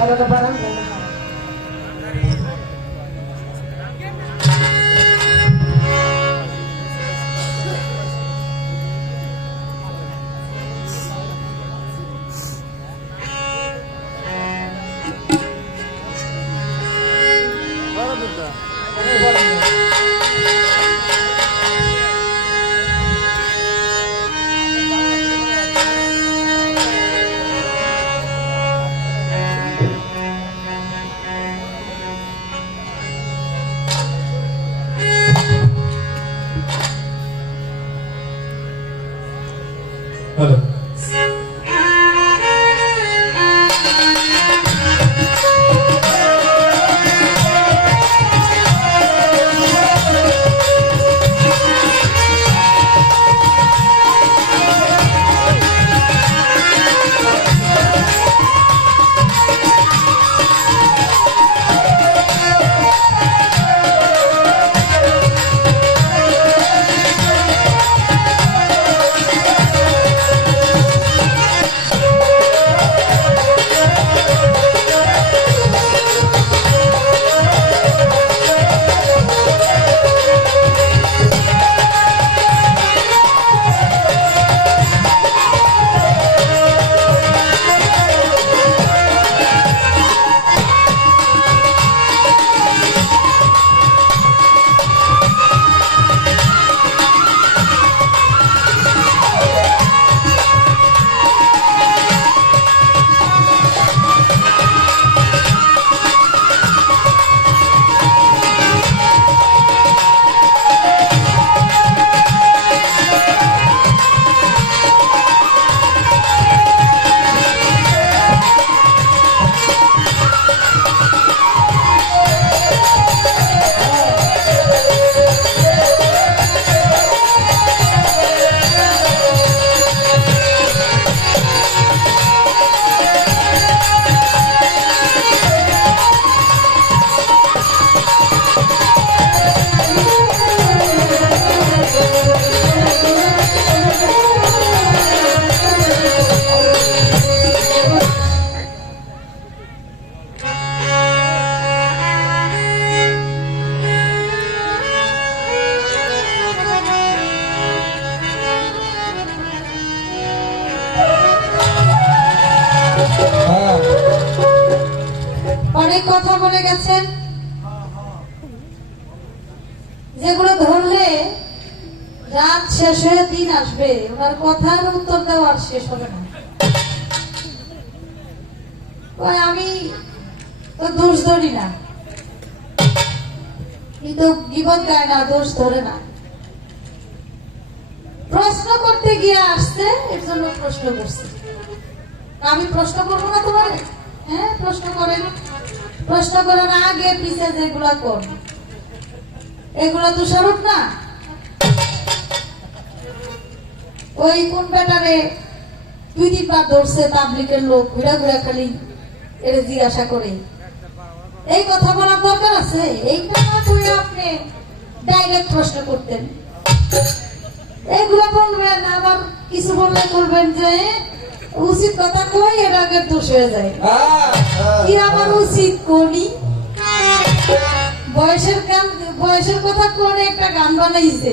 Hello. অনেক কথা বলে গেছেন, যেগুলো ধরলে রাত শেষ হয়ে দিন আসবে, ওনার কথার উত্তর দেওয়ার শেষ হবে না। আমি তো দোষ ধরি না, কিন্তু গীবত গায় না, দোষ ধরে না। প্রশ্ন করতে গিয়ে আসছে, এর জন্য প্রশ্ন করছে। আমি প্রশ্ন করবো না তোমার? হ্যাঁ, প্রশ্ন করেন। প্রশ্ন করেন আগে পিছে যেগুলা কর, এগুলা তো স্বরূপ না। ওই কোন ব্যাটারে 2-3 বার ধরছে তাবলিগের লোক, ঘুরা ঘুরা খালি এর জিজ্ঞাসা করে। এই কথা বলার দরকার আছে? এইটা না করে আপনি ডাইরেক্ট প্রশ্ন করতেন। এগুলা বলবেন, আবার কিছু বললে বলবেন যে উচিত কথা কই, এর আগে দোষ হয়ে যায়। কি আমার উচিত করি? বয়সের কথা করে একটা গান বানাইছে।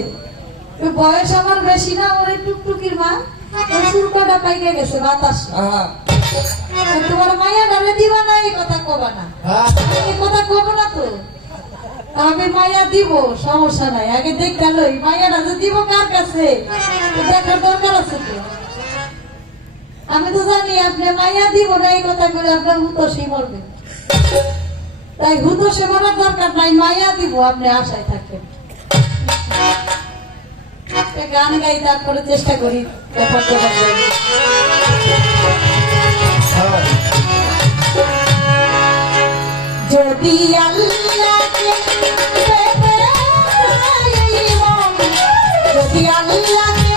বয়স আমার বেশি না, ওর টুকটুকির মা, ওর চুলকাটা পাইকে গেছে বাতাস। তোমার মায়া ডালে দিবা না, এই কথা কবা না। এই কথা কব না তো, আমি মায়া দিব, সমস্যা নাই। আগে দেখতে লই মায়াটা যে দিব কার কাছে, দেখার দরকার আছে তো। আমি তো জানি আপনি মায়া দিব না, এই কথা করে আপনার হুতোষই মরবে। তাই হুতোষে মরার দরকার নাই, মায়া দিব, আপনি আশায় থাকেন। গান গাই, তারপরে চেষ্টা করি ব্যাপার যদি আল্লাহকে যদি আল্লাহকে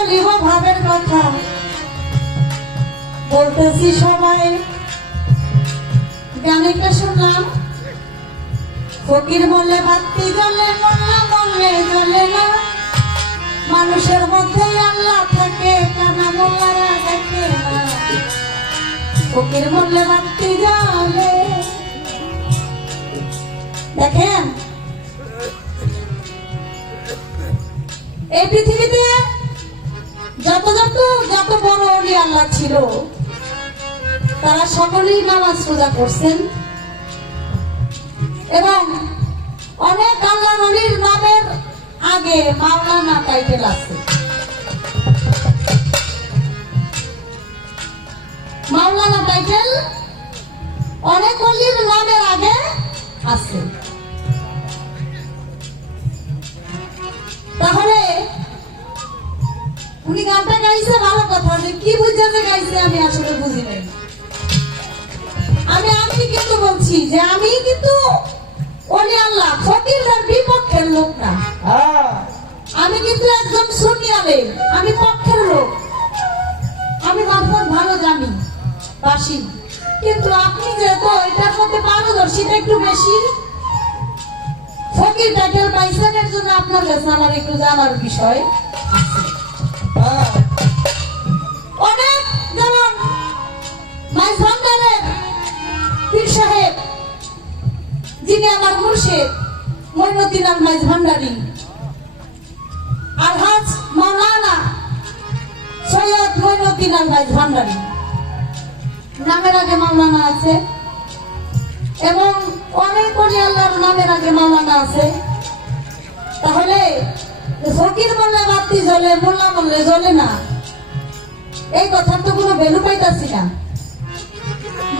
বলিব ভাবের কথা বলতেছি সবাই গানটা শুনলাম ফকির বললে বাতি জ্বলে মোল্লা বললে জ্বলে না মানুষের মধ্যে আল্লাহ থাকে কানা মোল্লারা থাকে না ফকির বললে বাতি জ্বলে দেখেন এই পৃথিবীতে যত বড় ওলি আল্লাহ ছিল তারা সকলেই নামাজ রোজা করছেন এবং অনেক আল্লাহ ওলির নামের আগে মাওলানা টাইটেল আছে মাওলানা টাইটেল অনেক ওলির নামের আগে আছে তাহলে উনি গানটা গাইছে ভালো কথা যে কি বুঝাতে গাইছে আমি আসলে বুঝি নাই আমি কিন্তু বলছি যে আমি কিন্তু ওলি আল্লাহ ফকিরদের বিপক্ষের লোক না আমি কিন্তু একজন সুন্নি আলেম আমি পক্ষের লোক আমি মারফত ভালো জানি বাসি কিন্তু আপনি যেহেতু এটার মধ্যে পারদর্শিতা একটু বেশি ফকির টাইটেল পাইছেন এর জন্য আপনার কাছে আমার একটু জানার বিষয় আছে অনেক যেমন মাইজ ভান্ডারের পীর সাহেব যিনি আমার মুর্শিদ মঈনুদ্দিন আল মাইজ ভান্ডারী আলহাজ মাওলানা সৈয়দ মঈনুদ্দিন আল মাইজ ভান্ডারী নামের আগে মাওলানা আছে এবং অনেক ওলি আল্লাহর নামের আগে মাওলানা আছে তাহলে ফকির বললে বাতি জ্বলে মোল্লা বললে জ্বলে না এই কথার তো কোনো ভ্যালু পাইতাছি না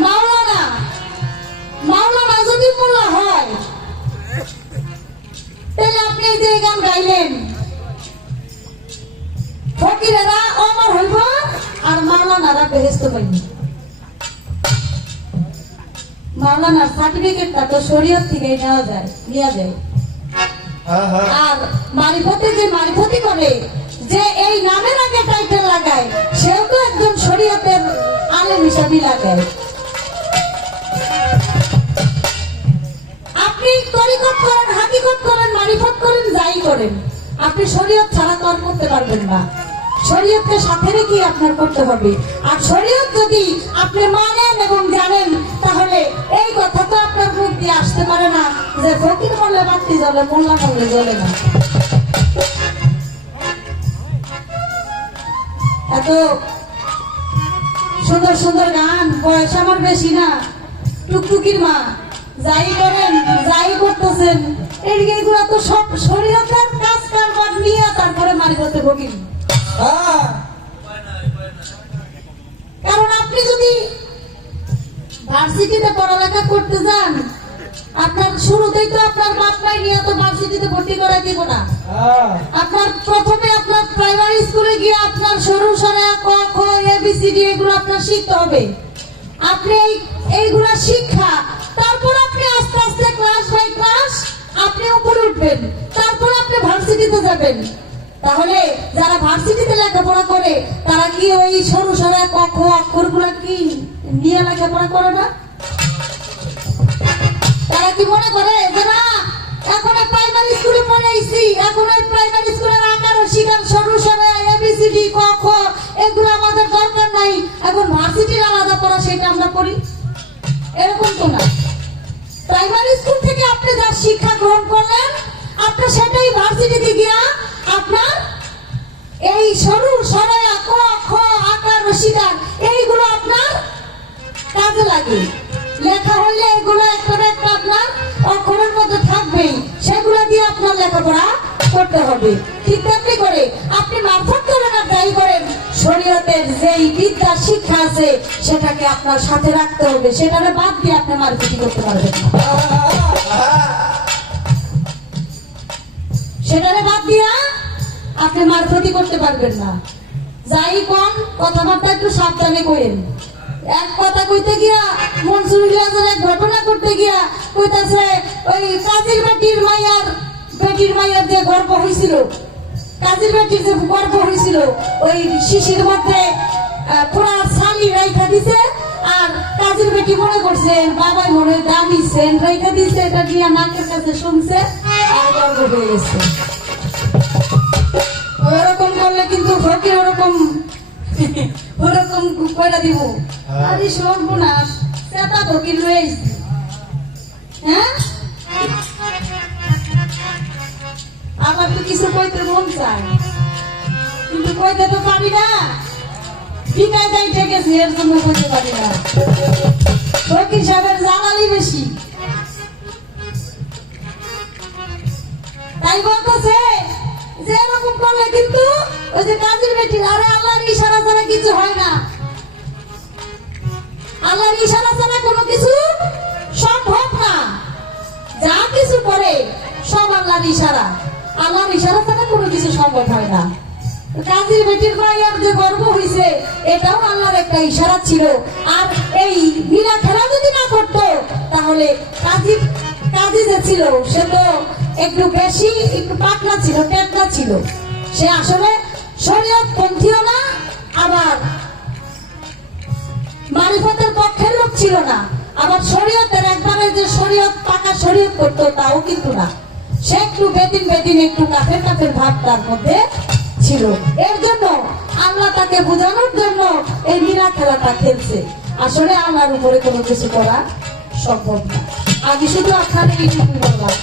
মাওলানা মাওলানা যদি মোল্লা হয় তাহলে আপনি এই যে গান গাইলেন ফকিরেরা অমর হইব আর মাওলানারা বেহেশত পাইবে মাওলানার সার্টিফিকেটটা তো শরীয়ত থেকে নেওয়া যায় আর মারিফতে যে মারিফতি করে যে এই নামের আগে টাইটেল লাগায় সেও তো একজন শরীয়তের আলেম হিসাবে লাগায় আপনি তরিকত করেন হাকিকত করেন মারিফত করেন যাই করেন আপনি শরীয়ত ছাড়া তো আর করতে পারবেন না শরীয়তকে সাথে রেখে আপনার করতে হবে আর শরীয়ত যদি আপনি মানেন এবং জানেন তাহলে এই কথা তো আপনার মুখ দিয়ে আসতে পারে না যে ফকির বললে বাতি জ্বলে মোল্লা বললে জ্বলে না এত সুন্দর সুন্দর গান বয়স আমার বেশি না টুকটুকির মা যাই করেন যাই করতেছেন এইগুলা তো সব শরীয়তের কাজ কারবার নিয়ে তারপরে মারিফতে ফকির কারণ আপনি যদি ভার্সিটিতে পড়ালেখা করতে যান আপনার শুরুতেই তো আপনার বাপ মাই নিয়ে তো ভার্সিটিতে ভর্তি করাই দিব না আপনার প্রথমে আপনার প্রাইমারি স্কুলে গিয়ে আপনার সরু সরা ক খ এবিসিডি এগুলো আপনার শিখতে হবে আপনি এইগুলা শিক্ষা তারপর আপনি আস্তে আস্তে ক্লাস বাই ক্লাস আপনি উপরে উঠবেন তারপর আপনি ভার্সিটিতে যাবেন তাহলে যারা ভার্সিটিতে লেখাপড়া করে তারা কি ওই সরু সরা ক খ অক্ষরগুলা কি নিয়ে লেখাপড়া করে না তারা কি মনে করে যে না এখন প্রাইমারি স্কুলে পড়ে আইছি এখন ওই প্রাইমারি স্কুলের আকার ও শিকার সরু সরা এবিসিডি ক খ এগুলো আমাদের দরকার নাই এখন ভার্সিটির আলাদা পড়া সেটা আমরা করি এরকম তো না প্রাইমারি স্কুল থেকে আপনি যা শিক্ষা গ্রহণ করলেন আপনি সেটাই ভার্সিটিতে গিয়া আপনার এই সরু সরায়া ক খ আকার ও শিকার এইগুলো আপনার কাজে লাগে লেখা হইলে এগুলো একটা একটা আপনার অক্ষরের মধ্যে থাকবেই সেগুলো দিয়ে আপনার লেখাপড়া করতে হবে ঠিক তেমনি করে আপনি মারফত করেন আর যাই করেন শরীয়তের যেই বিদ্যা শিক্ষা আছে সেটাকে আপনার সাথে রাখতে হবে সেটারে বাদ দিয়ে আপনি মারফতি করতে পারবেন না সেটারে বাদ দিয়া আপনি মারফতি করতে পারবেন না যাই কোন কথাবার্তা একটু সাবধানে কইেন এক কথা কইতে গিয়া মনসুর ইলিয়াসের এক ঘটনা করতে গিয়া কইতাছে ওই কাজীর বেটির মাইয়ার যে গর্ভ হইছিল কাজের বেটির যে গর্ব হয়েছিল ওই শিশির মধ্যে পুরা শালি রাইখা দিছে, আর কাজের বেটি মনে করছে বাবাই মনে দামি সেন রাইখা দিছে, এটা নিয়ে নাকের কাছে শুনছে আর গর্ব হয়ে গেছে। ওরকম করলে কিন্তু ফকির ওরকম ওরকম কইরা দিব। আরে সর্বনাশ, সেটা ফকির রয়েছে। হ্যাঁ, আমার তো কিছু কইতে মন চায় কিন্তু কইতে তো পারি না, ঠিকায় যাই ঠিক আছে, এর জন্য কইতে পারি না। ফকির সাহেবের জানালি বেশি, তাই বলতেছে যে এরকম করলে কিন্তু ওই যে কাজের বেটি, আরে আল্লাহর ইশারা ছাড়া কিছু হয় না, আল্লাহর ইশারা ছাড়া কোনো কিছু সম্ভব না। যা কিছু করে সব আল্লাহর ইশারা, আল্লাহর ইশারা ছাড়া কোনো কিছু সম্ভব হয় না। কাজীর বেটির মায়ের যে গর্ব হয়েছে এটাও আল্লাহর একটা ইশারা ছিল। আর এই বিনা খেলা যদি না করতো তাহলে কাজী যে ছিল সে তো একটু বেশি একটু পাতলা ছিল, টেকলা ছিল। সে আসলে শরীয়ত পন্থীও না, আবার মারিফতের পক্ষের লোক ছিল না, আবার শরীয়তের একবারে যে শরীয়ত পাকা শরীয়ত করতো তাও কিন্তু না। সে একটু বেদিন বেদিন একটু কাফের কাফের ভাব তার মধ্যে ছিল। এর জন্য আল্লাহ তাকে বোঝানোর জন্য এই মীরা খেলাটা খেলছে। আসলে আল্লাহর উপরে কোনো কিছু করা সম্ভব না। আমি শুধু আপনাদের এইটুকুই বললাম।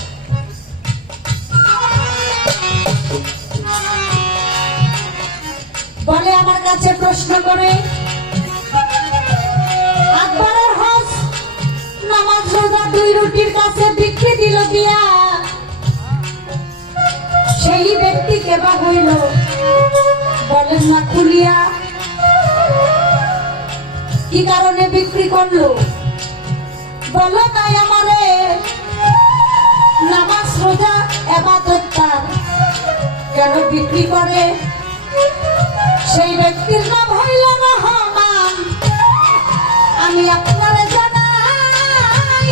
বলে আমার কাছে প্রশ্ন করে, আকবরের হজ নামাজ রোজা 2 রুটির কাছে বিক্রি দিল দিয়া, সেই ব্যক্তি কেবা হইল বলেন না খুলিয়া, কি কারণে বিক্রি করলো? বলো নাই আমারে নামাজ রোজা ইবাদত তার কেন বিক্রি করে? সেই ব্যক্তির নাম হইল রহমান। আমি আপনারে জানাই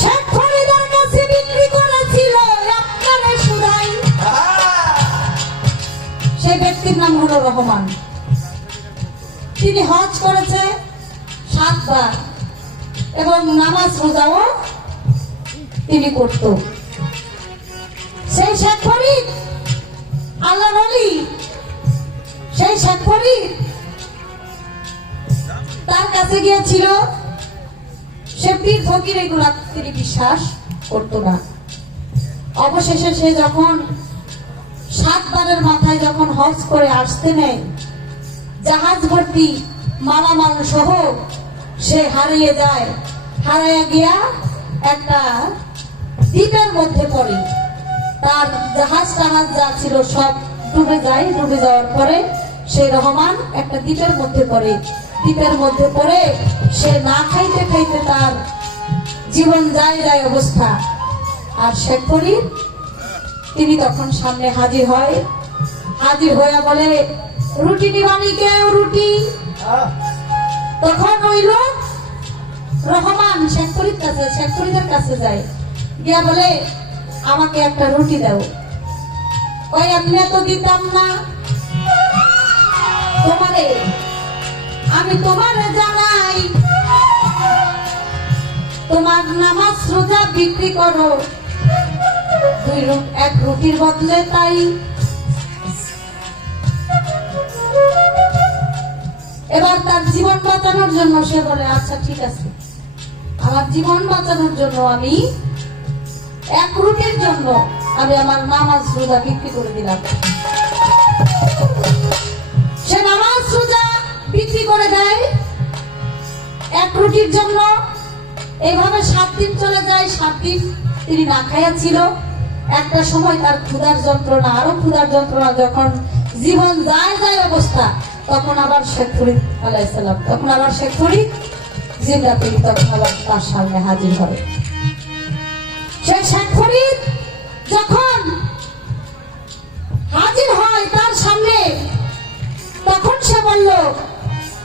শেখ ফরিদের কাছে বিক্রি করেছিল আপনারে শুধাই। সেই ব্যক্তির নাম হলো রহমান। তিনি হজ করেছে 7 বার এবং নামাজ রোজাও তিনি করত। সেই শেখ ফরিদ আল্লাহর ওলি, সেই শেখ ফরিদ তার কাছে গিয়েছিল। সে পীর ফকির এগুলা তিনি বিশ্বাস করত না। অবশেষে সে যখন 7 বারের মাথায় যখন হজ করে আসতে নেয়, জাহাজ ভর্তি মালামাল সহ সে হারিয়ে যায়। হারিয়ে গিয়া একটা দ্বীপের মধ্যে পড়ে। তার জাহাজ টাহাজ যা ছিল সব ডুবে যায়। ডুবে যাওয়ার পরে সে রহমান একটা দ্বীপের মধ্যে পড়ে। দ্বীপের মধ্যে পড়ে সে না খাইতে খাইতে তার জীবন যায় অবস্থা। আর শেখ ফরিদ তিনি তখন সামনে হাজির হয়। হাজির হয়ে বলে, রুটি নিবানি কেউ রুটি? তখন ওই লোক রহমান শেখ ফরিদের কাছে যায়, গিয়া বলে আমাকে একটা রুটি দাও। ওই এমনি তো দিতাম না তোমারে, আমি তোমারে জানাই তোমার নামাজ রোজা বিক্রি করো 1 রুটির বদলে। তাই এবার তার জীবন বাঁচানোর জন্য সে বলে আচ্ছা ঠিক আছে, আমার জীবন বাঁচানোর জন্য আমি 1 রুটির জন্য আমি আমার নামাজ রোজা বিক্রি করে দিলাম। সে নামাজ রোজা বিক্রি করে দেয় 1 রুটির জন্য। এইভাবে 7 দিন চলে যায়। 7 দিন তিনি না খাইয়া ছিল। একটা সময় তার ক্ষুধার যন্ত্রণা, আরো ক্ষুধার যন্ত্রণা, যখন জীবন যায় অবস্থা, তখন আবার শেখ ফরিদ আলাইহিস সালাম, তখন আবার শেখ ফরিদ জিন্দা তিনি তখন আবার তার সামনে হাজির হয়। সেই শেখ ফরিদ যখন হাজির হয় তার সামনে, তখন সে বলল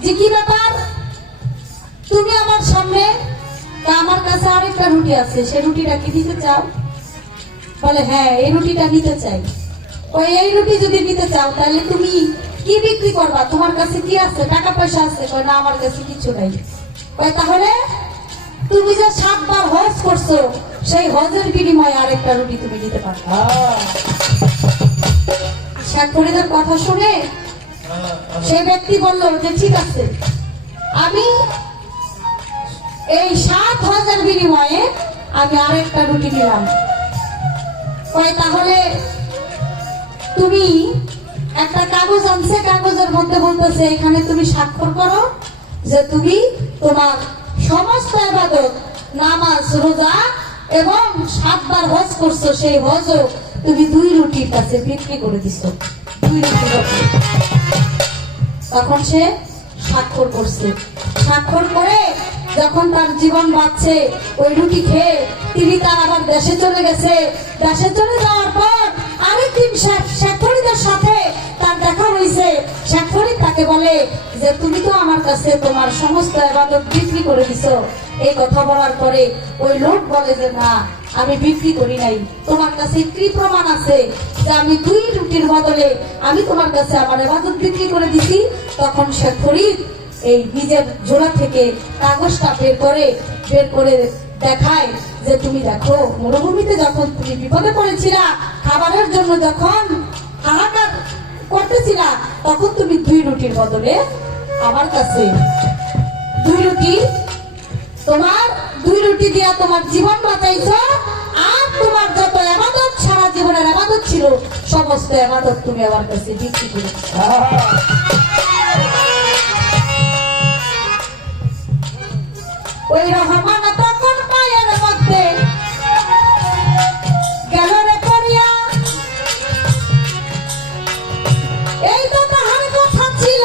যে কি ব্যাপার তুমি আমার সামনে? তা আমার কাছে আরেকটা রুটি আছে, সে রুটিটা কি দিতে চাও? বলে হ্যাঁ এই রুটিটা নিতে চাই। ওই এই রুটি যদি নিতে চাও তাহলে তুমি কি বিক্রি করবা, তোমার কাছে কি আছে, টাকা পয়সা আছে? কয় না আমার কাছে কিছু নাই। কয় তাহলে তুমি যে 7 বার হজ করছো সেই হজের বিনিময়ে আরেকটা রুটি তুমি দিতে পারো। শেখ ফরিদের কথা শুনে সেই ব্যক্তি বলল যে ঠিক আছে, আমি এই 7 হজের বিনিময়ে আমি আরেকটা রুটি নিলাম। কয় তাহলে তুমি একটা কাগজ আনছে, কাগজের মধ্যে বলতেছে এখানে তুমি স্বাক্ষর করো যে তুমি তোমার সমস্ত ইবাদত, নামাজ, রোজা এবং 7 বার হজ করছো, সেই হজও তুমি 2 রুটির কাছে বিক্রি করে দিছো, 2 রুটির কাছে। তখন সে স্বাক্ষর করছে। স্বাক্ষর করে যখন তার জীবন বাঁচছে ওই রুটি খেয়ে তিনি তার আবার দেশে চলে গেছে। দেশে চলে যাওয়ার পর আরেকদিন শেখ ফরিদের সাথে তার দেখা হয়েছে। শেখ ফরিদ তাকে বলে যে তুমি তো আমার কাছে তোমার সমস্ত ইবাদত বিক্রি করে দিছো। এই কথা বলার পরে ওই লোক বলে যে না, আমি বিক্রি করি নাই। তোমার কাছে কি প্রমাণ আছে যে আমি 2 রুটির বদলে আমি তোমার কাছে আমার ইবাদত বিক্রি করে দিছি? তখন শেখ ফরিদ এই নিজের ঝোলা থেকে কাগজটা বের করে দেখায় যে তুমি দেখো, মরুভূমিতে যখন তুমি বিপদে পড়েছিলা, খাবারের জন্য যখন হাহাকার করতেছিলা, তখন তুমি 2 রুটির বদলে আমার কাছে 2 রুটি, তোমার 2 রুটি দিয়া তোমার জীবন বাঁচাইছো। আর তোমার যত ইবাদত, সারা জীবনের ইবাদত ছিল, সমস্ত ইবাদত তুমি আমার কাছে বিক্রি করেছো। ওই রহমান তখন পায়ের মধ্যে গেল রে করিয়া, এই তো তাহার কথা ছিল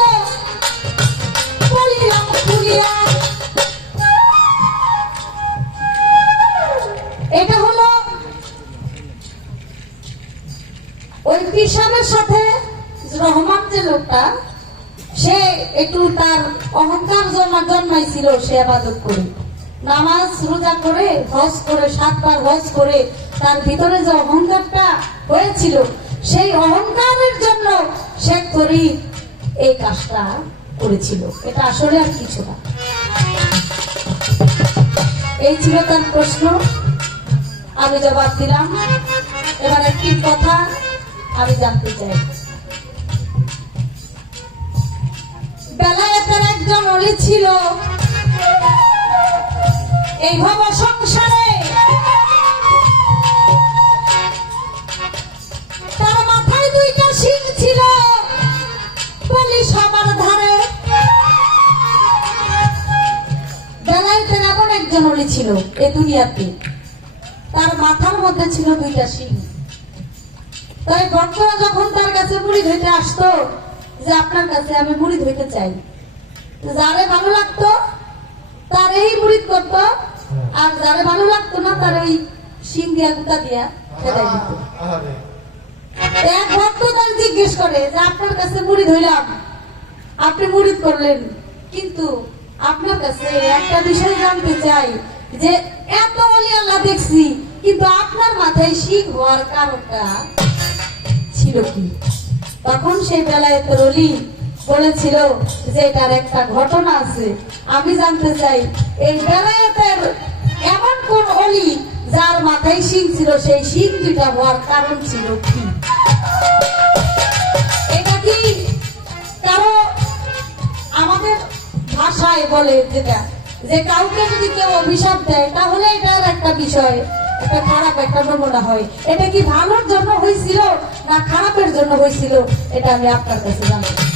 বলিলাম খুলিয়া। এটা হলো ওই পিসাবের সাথে রহমান যে লোকটা, সে একটু তার অহংকার জন্মাইছিল। সে ইবাদত করে, নামাজ রোজা করে, হজ করে, 7 বার হজ করে, তার ভিতরে যে অহংকারটা হয়েছিল, সেই অহংকারের জন্য শেখ ফরিদ এই কাজটা করেছিল। এটা আসলে আর কিছু না। এই ছিল তার প্রশ্ন, আমি জবাব দিলাম। এবার একটি কথা আমি জানতে চাই, বেলায়েতের একজন অলি ছিল এই ভব সংসারে। তার মাথায় 2টা শিং ছিল, বলি সবার ধারে। বেলায়েতের এমন একজন অলি ছিল এই দুনিয়াতে, তার মাথার মধ্যে ছিল 2টা শিং। তাই ভক্তরা যখন তার কাছে মুড়ি ধইতে আসতো যে আপনার কাছে আমি মুড়ি ধইতে চাই, যারে ভালো লাগতো তার এই মুড়ি করতো, আর যারে ভালো লাগতো না তার ওই শিং দিয়া গুতা দিয়া খেদাই দিত। এক ভক্ত তার জিজ্ঞেস করে যে আপনার কাছে মুড়ি ধইলাম, আপনি মুড়ি করলেন, কিন্তু আপনার কাছে একটা বিষয় জানতে চাই যে এত ওলি আল্লাহ দেখছি, কিন্তু আপনার মাথায় শিং হওয়ার কারণটা ছিল কি? তখন সেই বেলায়েতের ওলি বলেছিল যে এটার একটা ঘটনা আছে, আমি জানতে চাই এই বেলায়েতের এমন কোন ওলি যার মাথায় শিং ছিল, সেই শিং 2টা হওয়ার কারণ ছিল কি? এটা কি কারো আমাদের ভাষায় বলে যেটা, যে কাউকে যদি কেউ অভিশাপ দেয় তাহলে এটার একটা বিষয়, একটা খারাপ একটা নমুনা হয়। এটা কি ভালোর জন্য হয়েছিল না খারাপের জন্য হয়েছিল, এটা আমি আপনার কাছে জানতে চাই।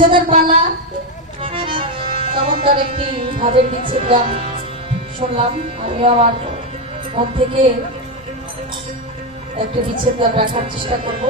বিচ্ছেদের পালা। চমৎকার একটি ভাবের বিচ্ছেদ গান শুনলাম। আমি আমার মন থেকে একটা বিচ্ছেদ গান রাখার চেষ্টা করব।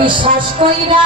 বিশ্বাস কইরা